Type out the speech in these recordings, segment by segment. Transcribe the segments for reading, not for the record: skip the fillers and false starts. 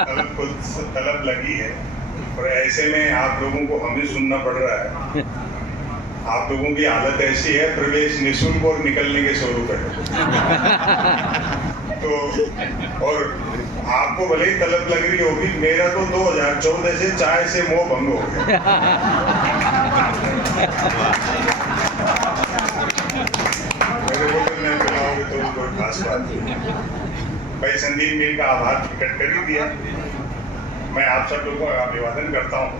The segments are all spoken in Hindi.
तलब लगी है और ऐसे में आप लोगों को हमें सुनना पड़ रहा है। आप लोगों की हालत ऐसी है, प्रवेश निःशुल्क और निकलने के 100 रुपए। तो और आपको भले ही तलब लग रही होगी, मेरा तो 2014 से चाय से मोह भंग हो गया। मेरे को तो नहीं पिलाओगे तो कोई खास बात नहीं। भाई संदीप मिल का आभार प्रकट कर ही दिया। मैं आप सब लोगों का अभिवादन करता हूँ।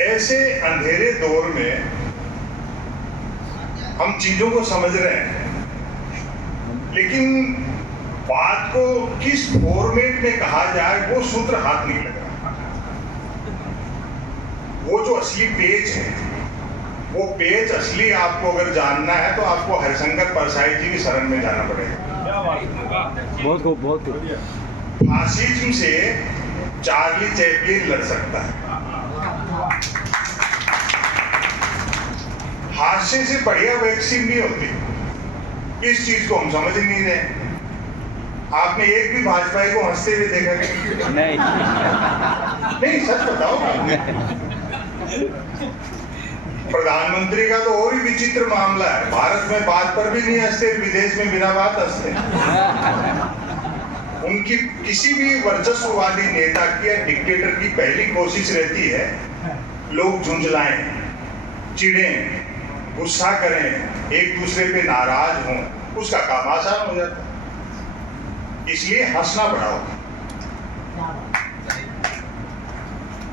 ऐसे अंधेरे दौर में हम चीजों को समझ रहे हैं, लेकिन बात को किस फॉर्मेट में कहा जाए वो सूत्र हाथ नहीं लग रहा। वो जो असली पेज है, वो पेज असली आपको अगर जानना है तो आपको हरिशंकर परसाई जी की शरण में जाना पड़ेगा। बहुत खूब, बहुत खूब। फासिज्म से चार्ली चैपलिन लड़ सकता है, हादसे से बढ़िया वैक्सीन नहीं होती। इस चीज को हम समझ नहीं रहे। आपने एक भी भाजपाई को हंसते हुए देखा क्या? नहीं। नहीं, सच बताओ। प्रधानमंत्री का तो और भी विचित्र मामला है। भारत में बात पर भी नहीं हंसते, विदेश में बिना बात हंसते। उनकी किसी भी वर्चस्ववादी नेता की या डिक्टेटर की पहली कोशिश रहती है लोग झुंझलाएं, चिढ़ें, गुस्सा करें, एक दूसरे पे नाराज हों, उसका काम आसान हो जाता है। इसलिए हंसना बढ़ाओ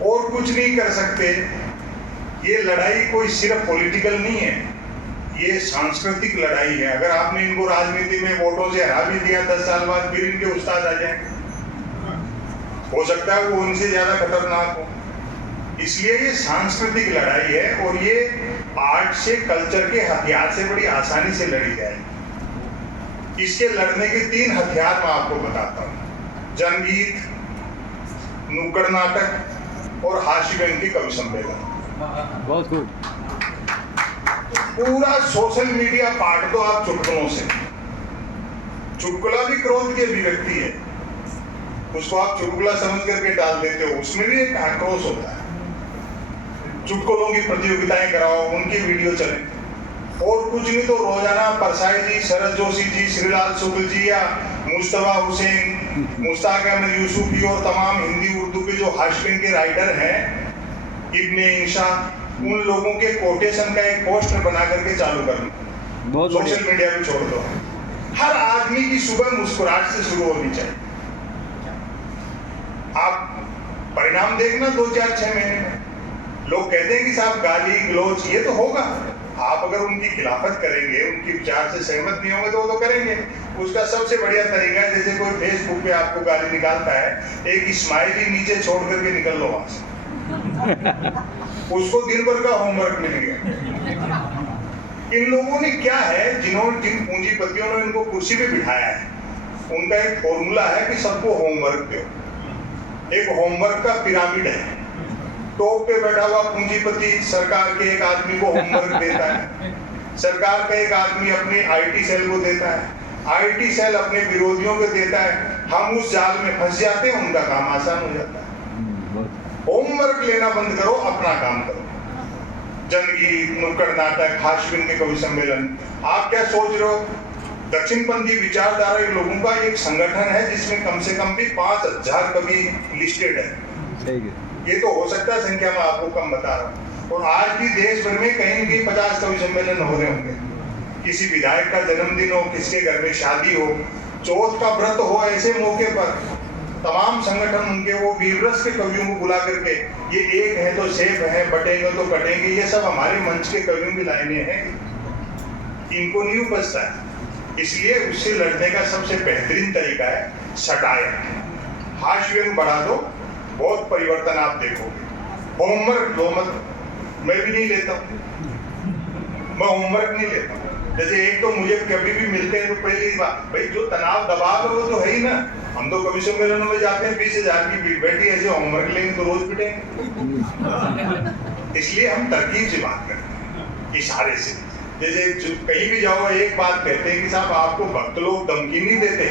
और कुछ नहीं कर सकते। ये लड़ाई कोई सिर्फ पॉलिटिकल नहीं है, ये सांस्कृतिक लड़ाई है। अगर आपने इनको राजनीति में वोटों से हरा भी दिया, 10 साल बाद फिर इनके उस्ताद आ जाए, हो सकता है वो उनसे ज्यादा खतरनाक हो। इसलिए ये सांस्कृतिक लड़ाई है और ये आर्ट से, कल्चर के हथियार से बड़ी आसानी से लड़ी जाएगी। इसके लड़ने के 3 हथियार मैं आपको बताता हूँ: जनगीत, नुक्कड़ नाटक और हास्य व्यंग के कवि सम्मेलन। बहुत खूब। पूरा सोशल मीडिया पाट दो आप चुटकुलों से। चुटकुला भी क्रोध की अभिव्यक्ति है, उसको आप चुटकुला समझ करके डाल देते हो, उसमें भी एक आक्रोश होता है। चुटकुलों की प्रतियोगिताएं कराओ, उनकी वीडियो चले। और कुछ नहीं तो रोजाना परसाई जी, शरद जोशी जी, श्रीलाल शुक्ल जी या मुस्तफा हुसैन, मुश्ताक अहमद यूसुफी और तमाम हिंदी उर्दू के जो हाशिम के राइटर हैं, इब्ने इंशा, उन लोगों के कोटेशन का एक पोस्टर बना करके चालू कर लो। सोशल मीडिया भी छोड़ दो। हर आदमी की सुबह मुस्कुराहट से शुरू होनी चाहिए। आप परिणाम देखना 2-4-6 महीने में। लोग कहते हैं कि साहब गाली गलौज ये तो होगा, आप अगर उनकी खिलाफत करेंगे, उनके विचार से सहमत नहीं होंगे तो वो तो करेंगे। उसका सबसे बढ़िया तरीका है, जैसे कोई फेसबुक पे आपको गाली निकालता है, एक स्माइली नीचे छोड़ करके निकल लो वहां से। उसको दिन भर का होमवर्क मिल गया। इन लोगों ने क्या है, जिन पूंजीपतियों ने इनको कुर्सी पे बिठाया है, उनका एक फॉर्मूला है कि सबको होमवर्क दो। एक होमवर्क का पिरामिड है। टॉप पे बैठा हुआ पूंजीपति सरकार के एक आदमी को होमवर्क देता है, सरकार का एक आदमी अपने आईटी सेल को देता है, आईटी सेल अपने विरोधियों को देता है। हम उस जाल में फंस जाते हैं, उनका काम आसान हो जाता है। होमवर्क लेना बंद करो, अपना काम करो। जनगीत, नुक्कड़ नाटक, हास्य व्यंग के कवि सम्मेलन। आप क्या सोच रहे हो? दक्षिणपंथी विचारधारा के लोगों का एक संगठन है जिसमें कम से कम भी 5000 कवि लिस्टेड है। ये तो हो सकता है संख्या में आपको कम बता रहा हूँ। और आज भी देश भर में कहीं भी 50 कवि सम्मेलन हो रहे होंगे। किसी विधायक का जन्मदिन हो, किसके घर में शादी हो, चौथ का व्रत हो, ऐसे मौके पर तमाम संगठन उनके वो वीर रस के कवियों को बुला करके, ये एक है तो सेब है, बटेंगे तो कटेंगे, ये सब हमारे मंच के कवियों की लाइनें हैं, इनको नहीं उपजता है। इसलिए उससे लड़ने का सबसे बेहतरीन तरीका है सटायर। हास्य व्यंग बढ़ा दो, बहुत परिवर्तन आप देखोगे। होमवर्क लो मत, मैं भी नहीं लेता, मैं होमवर्क नहीं लेता। जैसे एक तो मुझे कभी भी मिलते हैं तो पहली बात, भाई जो तनाव दबाव है वो तो है ही ना। हम तो कभी सम्मेलनों में जाते हैं, 20,000 की भीड़ बैठी, ऐसे होमवर्क लेंगे तो रोज पिटेंगे। इसलिए हम तरकीब से बात करते हैं, इशारे से। जैसे कहीं भी जाओ एक बात कहते हैं कि साहब आपको भक्त लोग धमकी नहीं देते,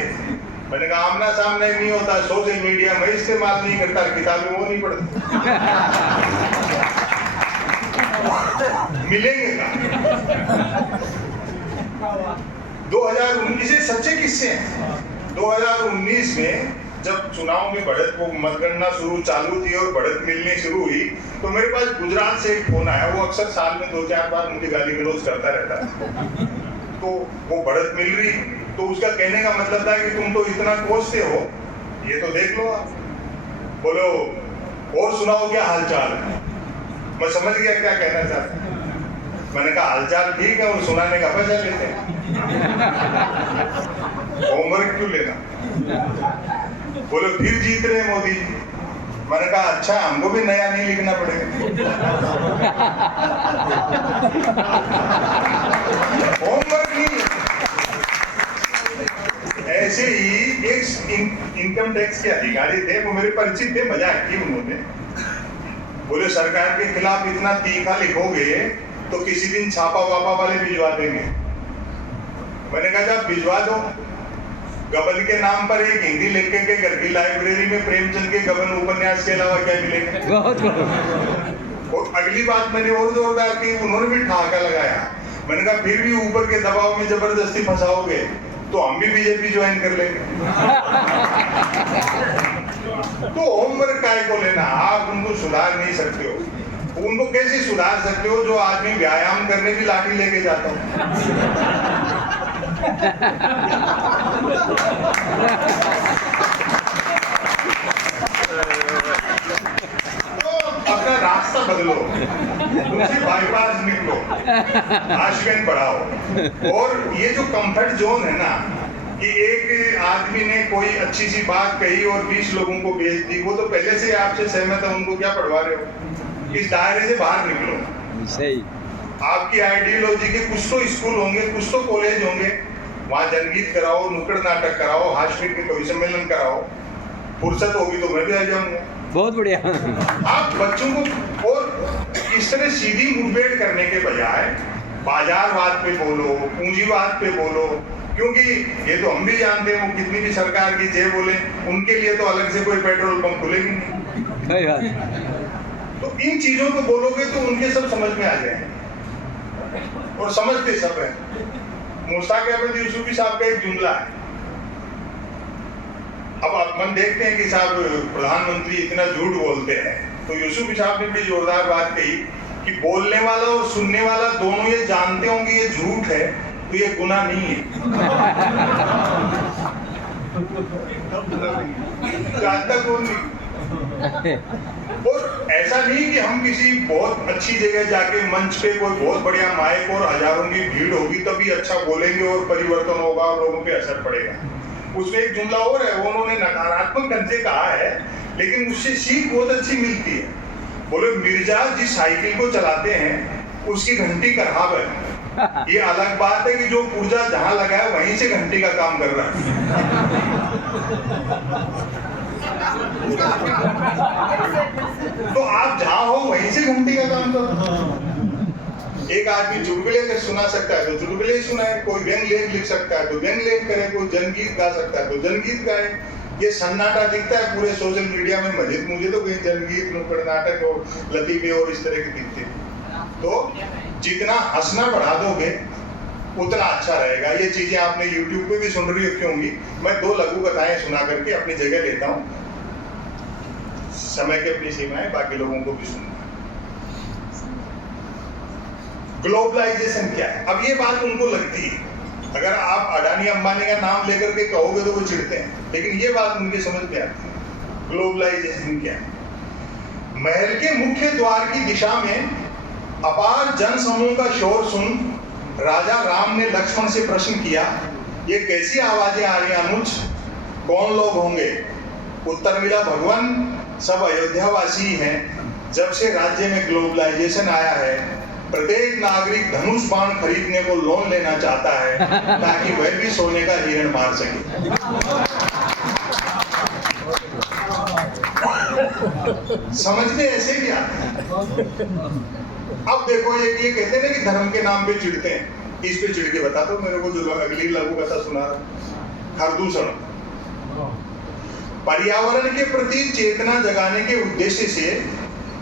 मैंने कहा आमना सामने नहीं होता, सोशल मीडिया में इस्तेमाल नहीं करता, किताबें वो नहीं पढ़ती। मिलेंगे का 2019 से सच्चे किस्से हैं। 2019 में जब चुनाव में बढ़त को मतगणना चालू थी और बढ़त मिलनी शुरू हुई, तो मेरे पास गुजरात से एक फोन आया। वो अक्सर साल में 2-4 बार मुझे गाली गलौज करता रहता है। तो वो बढ़त मिल रही, तो उसका कहने का मतलब था कि तुम तो इतना कोसते हो, ये तो देख लो आप, बोलो और सुनाओ क्या हालचाल है। मैं समझ गया क्या कहना चाहता। मैंने कहा हालचाल ठीक है और सुनाने का पैसा लेते हैं, होमवर्क क्यों लेना। बोलो फिर जीत रहे मोदी जी। मैंने कहा अच्छा, हमको भी नया नहीं लिखना पड़ेगा। होमवर्क नहीं। ऐसे ही एक इनकम टैक्स के अधिकारी थे, वो मेरे परिचित थे, मजाक की उन्होंने। बोले सरकार के खिलाफ इतना तीखा लिखोगे तो किसी दिन छापा वापा वाले भिजवा देंगे। मैंने कहा जब भिजवा दो। गबन के नाम पर एक हिंदी लेखक के घर की लाइब्रेरी में प्रेमचंद के गबन उपन्यास के अलावा क्या मिलेगा। और अगली बात मैंने और जोरदार की, उन्होंने भी ठहाका लगाया। मैंने कहा फिर भी ऊपर के दबाव में जबरदस्ती फंसाओगे तो हम भी बीजेपी ज्वाइन कर लेंगे। तो होमवर्क काय को लेना, आप उनको सुधार नहीं सकते हो। उनको कैसे सुधार सकते हो जो आदमी व्यायाम करने की लाठी लेके जाता हो। तो अपना रास्ता बदलो, उनसे बाईपास निकलो, आशगन बढ़ाओ। और ये जो कंफर्ट जोन है ना, कि एक आदमी ने कोई अच्छी सी बात कही और 20 लोगों को भेज दी, वो तो पहले से आपसे सहमत है, उनको क्या पढ़वा रहे हो। इस दायरे से बाहर निकलो। सही। आपकी आइडियोलॉजी के कुछ तो स्कूल होंगे, कुछ तो कॉलेज होंगे, वहां जनगीत कराओ, नुक्कड़ नाटक कराओ, हास्य के कवि सम्मेलन कराओ। फुर्सत होगी तो मैं भी आ जाऊंगा। बहुत बढ़िया। आप बच्चों को और इस तरह सीधी मुठभेड़ करने के बजाय बाजारवाद पे बोलो, पूंजीवाद पे बोलो, क्योंकि ये तो हम भी जानते हैं, वो कितनी भी सरकार की जय बोले, उनके लिए तो अलग से कोई पेट्रोल पंप खुलेगी नहीं। सही बात। तो इन चीजों को बोलोगे तो उनके सब समझ में आ जाएंगे, और समझते सब है। मुश्ताक अहमद यूसुफी साहब का एक जुमला है। अब अपन देखते हैं कि साहब प्रधानमंत्री इतना झूठ बोलते हैं, तो यूसुफी साहब ने बड़ी जोरदार बात कही कि बोलने वाला और सुनने वाला दोनों ये जानते होंगे ये झूठ है, तो ये गुनाह नहीं है। जानता कौन नहीं। और ऐसा नहीं कि हम किसी बहुत अच्छी जगह जाके मंच पे कोई बहुत बढ़िया माइक और हजारों की भीड़ होगी तभी अच्छा बोलेंगे और परिवर्तन होगा और लोगों पे असर पड़ेगा। उसमें एक जुमला और है, वो उन्होंने नकारात्मक ढंग से कहा है, लेकिन उससे सीख बहुत अच्छी मिलती है। बोले मिर्जा जिस साइकिल को चलाते हैं उसकी घंटी खराब है, ये अलग बात है कि जो पुर्जा जहां लगा है वहीं से घंटी का काम कर रहा है। तो आप जहां हो वहीं से घंटी का काम करो। एक आदमी चुटकुले के सुना सकता है तो चुटकुले ही सुनाए, कोई व्यंग लेख लिख सकता है तो व्यंग लेख करे, कोई जनगीत गा सकता है तो जनगीत गाए। ये सन्नाटा दिखता है पूरे सोशल मीडिया में, मुझे तो कहीं जनगीत, नुक्कड़ नाटक और लतीफे और इस तरह के दिखते हैं। तो जितना हंसना बढ़ा दोगे उतना अच्छा रहेगा। ये चीजें आपने YouTube पे भी सुन रही होंगी। मैं 2 लघु कथाएं सुना करके अपनी जगह लेता हूँ, समय की अपनी सीमाएं, बाकी लोगों को भी सुनना। ग्लोबलाइजेशन क्या है? अब ये बात उनको लगती है, अगर आप अडानी अंबानी का नाम लेकर के कहोगे तो वो चिढ़ते हैं, लेकिन ये बात उनकी समझ में आती है। ग्लोबलाइजेशन क्या है? महल के मुख्य द्वार की दिशा में अपार जनसमूह का शोर सुन राजा राम ने लक्ष्मण से प्रश्न किया, ये कैसी आवाजें आ रही अनुज, कौन लोग होंगे? उत्तर मिला, भगवान सब अयोध्यावासी हैं। जब से राज्य में ग्लोबलाइजेशन आया है प्रत्येक नागरिक धनुष बाण खरीदने को लोन लेना चाहता है ताकि वह भी सोने का हिरण मार सके। समझने ऐसे भी आते हैं। अब देखो ये कहते हैं ना कि धर्म के नाम पे चिढ़ते हैं, इस पे चिढ़ के बता दो मेरे को जो अगली लघु कथा सुना रहा। खरदूषण पर्यावरण के प्रति चेतना जगाने के उद्देश्य से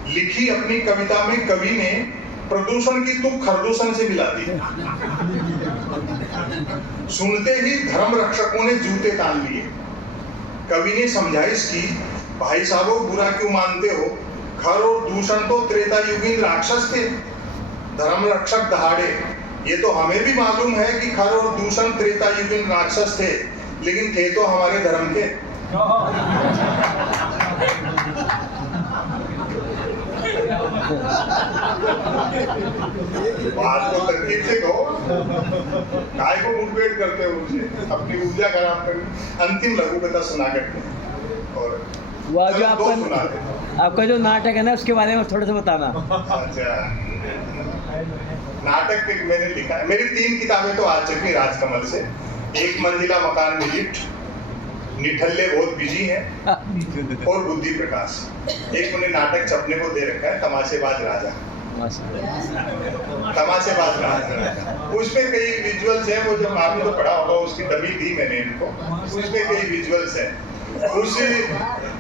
लिखी अपनी कविता में कवि ने प्रदूषण की तुक खरदूषण से मिला दी। सुनते ही धर्म रक्षकों ने जूते तान लिए। कवि ने समझाइश की, भाई साहबों बुरा क्यों मानते हो, खर और दूषण तो त्रेता युगीन राक्षस थे, धर्म रक्षक दहाड़े। ये तो हमें भी मालूम है कि खर और दूषण त्रेता युगीन राक्षस थे, लेकिन थे तो हमारे धर्म के। बात को तरकीब से कहो, काय को मुठभेड़ करते हो मुझे, अपनी ऊर्जा खराब कर। अंतिम लघु कथा सुना करके और वो जो आपका जो नाटक है ना उसके बारे में थोड़ा सा बताना। अच्छा, नाटक मैंने लिखा है, मेरी 3 किताबें तो आ चुकी राजकमल से। एक मंजिला मकान में लिफ्ट, निठल्ले बहुत बिजी हैं और बुद्धि प्रकाश। एक उन्हें नाटक छपने को दे रखा है, तमाशेबाज राजा। तमाशेबाज राजा, उसमें कई विजुअल्स हैं, वो जब आपने तो पढ़ा होगा, उसकी डमी दी मैंने इनको, उसमें कई विजुअल्स हैं।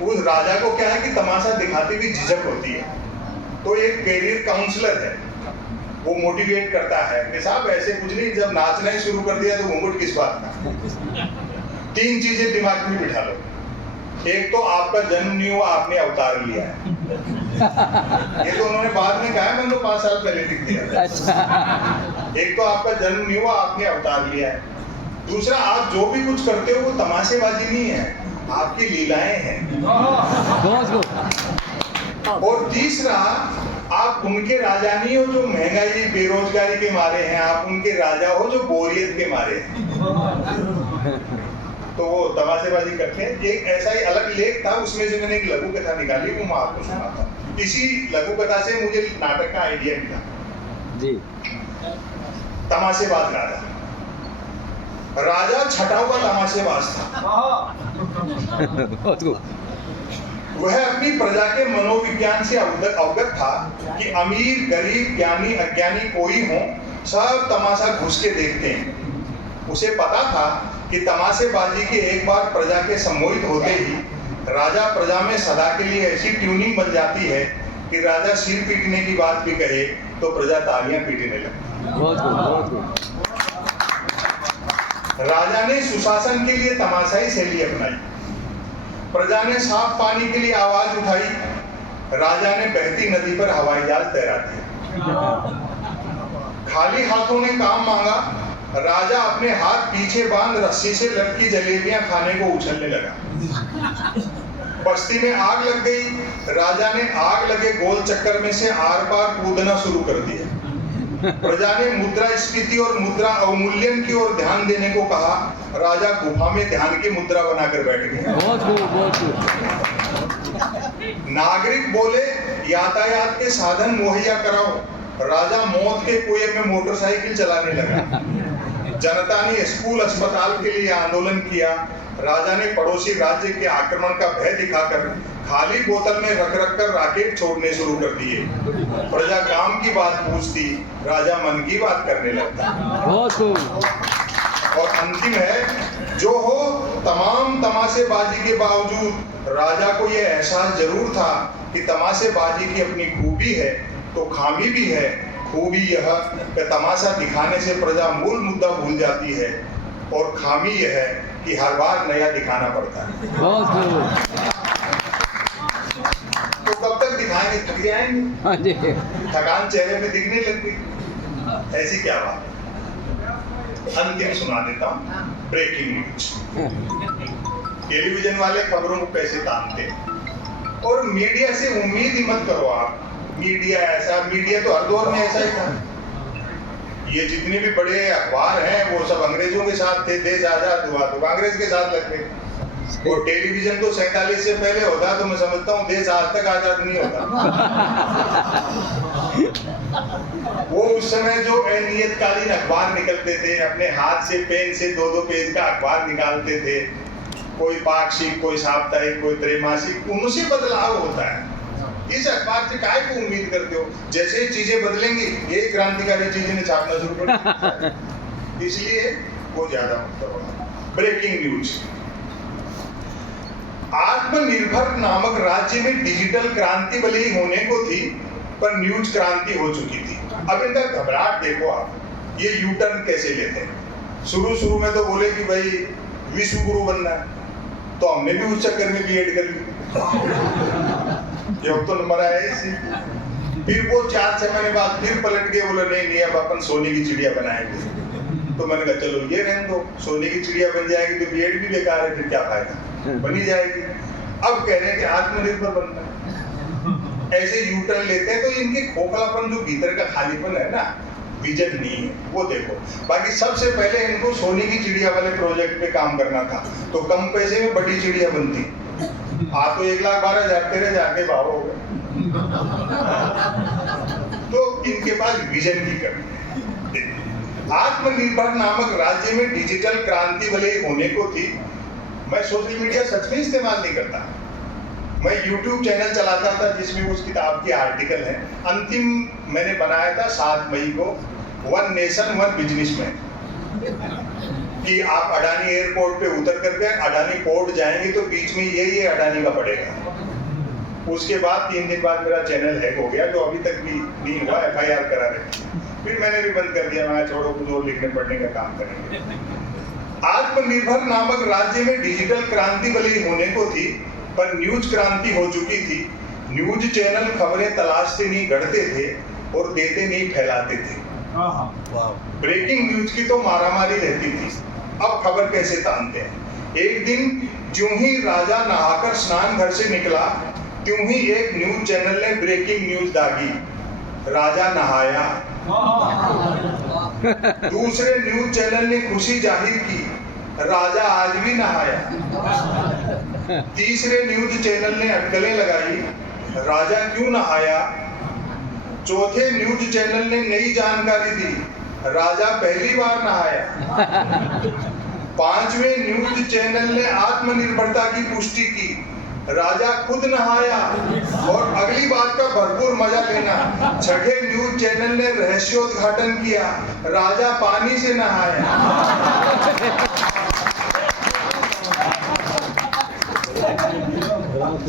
उस राजा को क्या है कि तमाशा दिखाती हुई झिझक होती है, तो एक कैरियर काउंसलर है, वो मोटिवेट करता है कि साहब ऐसे कुछ नहीं, जब नाचना ही शुरू कर दिया तो घूंघट किस बात का। 3 चीजें दिमाग में बिठा लो। एक तो आपका जन्म नहीं हुआ, आपने अवतार लिया है। ये तो उन्होंने बाद में कहा है, मैंने 5 साल पहले लिख दिया। एक तो आपका जन्म नहीं हुआ, आपने अवतार लिया है। दूसरा, आप जो भी कुछ करते हो वो तमाशेबाजी नहीं है, आपकी लीलाएं हैं। और तीसरा, आप उनके राजा नहीं हो जो महंगाई बेरोजगारी के मारे हैं, आप उनके राजा हो जो बोरियत के मारे हैं। तो वो तमाशेबाजी करते हैं। एक ऐसा ही अलग लेख था, उसमें से मैंने एक लघु कथा निकाली, वो मैं आपको सुनाता हूँ। इसी लघु कथा से मुझे नाटक का आइडिया मिला जी। तमाशेबाज राजा। राजा छटा हुआ तमाशेबाज था। वह अपनी प्रजा के मनोविज्ञान से अवगत था कि अमीर गरीब ज्ञानी अज्ञानी कोई हो, सब तमाशा घुस के देखते हैं। उसे पता था कि तमाशेबाजी के एक बार प्रजा के सम्मोहित होते ही राजा प्रजा में सदा के लिए ऐसी ट्यूनिंग बन जाती है कि राजा सिर पीटने की बात भी कहे तो प्रजा तालियां पीटने लगती। बहुत खूब। राजा ने सुशासन के लिए तमाशाई शैली अपनाई। प्रजा ने साफ पानी के लिए आवाज उठाई, राजा ने बहती नदी पर हवाई जहाज तैरा दिया। खाली हाथों ने काम मांगा, राजा अपने हाथ पीछे बांध रस्सी से लटकी जलेबियां खाने को उछलने लगा। बस्ती में आग लग गई, राजा ने आग लगे गोल चक्कर में से आर पार कूदना शुरू कर दिया। प्रजा ने मुद्रा स्फीति और मुद्रा अवमूल्यन की ओर ध्यान देने को कहा, राजा गुफा में ध्यान की मुद्रा बनाकर बैठ गया। बहुत खूब। नागरिक बोले, यातायात के साधन मुहैया कराओ, राजा मौत के कुएं में मोटरसाइकिल चलाने लगा। जनता ने स्कूल अस्पताल के लिए आंदोलन किया, राजा ने पड़ोसी राज्य के आक्रमण का भय दिखाकर खाली बोतल में रख कर रॉकेट छोड़ने शुरू कर दिए। प्रजा काम की बात पूछती, राजा मन की बात करने लगता। बहुत खूब। और अंतिम है, जो हो तमाम तमाशेबाजी के बावजूद राजा को यह एहसास जरूर था कि तमाशेबाजी की अपनी खूबी है तो खामी भी है। खूबी यह कि तमाशा दिखाने से प्रजा मूल मुद्दा भूल जाती है, और खामी यह है कि हर बार नया दिखाना पड़ता है। बहुत खूब। तो कब तक दिखाएंगे, थक जाएंगे। हाँ जी। थकान चेहरे पे दिखने लग गई, ऐसी क्या बात। अंतिम सुना देता हूँ, ब्रेकिंग न्यूज। टेलीविजन वाले खबरों को कैसे तानते, और मीडिया से उम्मीद ही मत करो आप। मीडिया तो हर दौर में ऐसा ही था। ये जितने भी बड़े अखबार हैं वो सब अंग्रेजों के साथ थे, देश आजाद हुआ तो कांग्रेस के साथ लग गए। और टेलीविजन तो 47 से पहले होता, तो मैं समझता हूँ देश आज तक आजाद नहीं होता। वो उस समय जो अनियतकालीन अखबार निकलते थे, अपने हाथ से पेन से 2-2 पेज का अखबार निकालते थे, कोई पाक्षिक, कोई साप्ताहिक, कोई त्रैमासिक, उनसे बदलाव होता है। इस अखबार से काय को उम्मीद करते हो? जैसे ही चीजें बदलेंगी, ये क्रांतिकारी चीजें ने छापना शुरू कर दिया, इसलिए वो ज्यादा मतलब। Breaking news. आज आत्मनिर्भर नामक राज्य में डिजिटल क्रांति भले ही होने को थी, पर न्यूज क्रांति हो चुकी थी। अब इनका घबराहट देखो आप, ये यू टर्न कैसे लेते हैं। शुरू में तो बोले कि भाई विश्व गुरु बनना है, तो हमने भी उस चक्कर में बीएड कर ली, ये तो नंबर आया इसी। फिर वो 4-6 महीने बाद फिर पलट के बोले नहीं अब अपन सोने की चिड़िया बनाएंगे। तो मैंने कहा चलो ये रहने दो, सोने की चिड़िया बन जाएगी तो बीएड भी बेकार है, फिर क्या फायदा, बनी जाएगी। अब कह रहे हैं कि आत्मनिर्भर बनना है, ऐसे यू टर्न लेते हैं। तो इनके खोखलापन, जो भीतर का खालीपन है ना, विजन नहीं है, वो देखो। बाकी सबसे पहले इनको सोने की चिड़िया वाले प्रोजेक्ट पे काम करना था, तो कम पैसे में बड़ी चिड़िया बनती। आप तो 1,12,000 तेरे जाके भाव हो गए। तो इनके पास विजन की कमी है। आत्मनिर्भर नामक राज्य में डिजिटल क्रांति भले होने को थी। मैं सोशल मीडिया सच में इस्तेमाल नहीं करता, मैं YouTube चैनल चलाता था जिसमें उस किताब की आर्टिकल है। अंतिम मैंने बनाया था 7 मई को, 1 नेशन 1 बिजनेसमैन, कि आप अडानी एयरपोर्ट पे उतर करके अडानी पोर्ट जाएंगे तो बीच में ये अडानी का पड़ेगा। उसके बाद 3 दिन बाद मेरा चैनल हैक हो गया, जो अभी तक भी नहीं हुआ, FIR करा रहे। फिर मैंने भी बंद कर दिया, मैं छोड़ो कुछ और लिखने पढ़ने का काम करेंगे। आत्मनिर्भर नामक राज्य में डिजिटल क्रांति भले ही होने को थी, पर न्यूज क्रांति हो चुकी थी। न्यूज चैनल खबरें तलाशते नहीं, गढ़ते थे और देते नहीं, फैलाते थे। ब्रेकिंग न्यूज की तो मारामारी रहती थी। अब खबर कैसे तानते हैं। एक दिन ज्यों ही राजा नहाकर स्नान घर से निकला, त्यों ही एक न्यूज चैनल ने ब्रेकिंग न्यूज दागी, राजा नहाया। दूसरे न्यूज चैनल ने खुशी जाहिर की, राजा आज भी नहाया। तीसरे न्यूज चैनल ने अटकलें लगाई, राजा क्यों नहाया। चौथे न्यूज चैनल ने नई जानकारी दी, राजा पहली बार नहाया। 5वें न्यूज चैनल ने आत्मनिर्भरता की पुष्टि की, राजा खुद नहाया और अगली बात का भरपूर मजा लेना। 6ठे न्यूज चैनल ने रहस्योद्घाटन किया, राजा पानी से नहाया।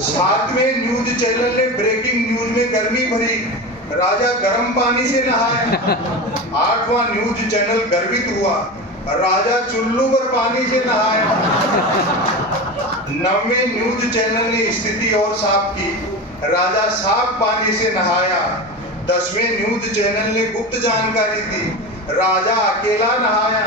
7वें न्यूज चैनल ने ब्रेकिंग न्यूज में गर्मी भरी, राजा गर्म पानी से नहाया। 8वां न्यूज चैनल गर्वित हुआ, राजा चुल्लू पर पानी से नहाया। 9वें न्यूज चैनल ने स्थिति और साफ की, राजा साफ पानी से नहाया। 10वें न्यूज चैनल ने गुप्त जानकारी दी, राजा अकेला नहाया।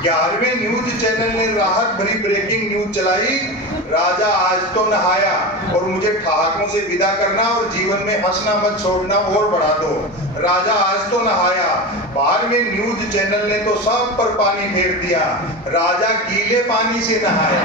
11वें न्यूज चैनल ने राहत भरी ब्रेकिंग न्यूज चलाई, राजा आज तो नहाया और मुझे ठहाकों से विदा करना और जीवन में हंसना मत छोड़ना और बढ़ा दो, राजा आज तो नहाया। 12वें न्यूज चैनल ने तो सब पर पानी फेर दिया, राजा गीले पानी से नहाया।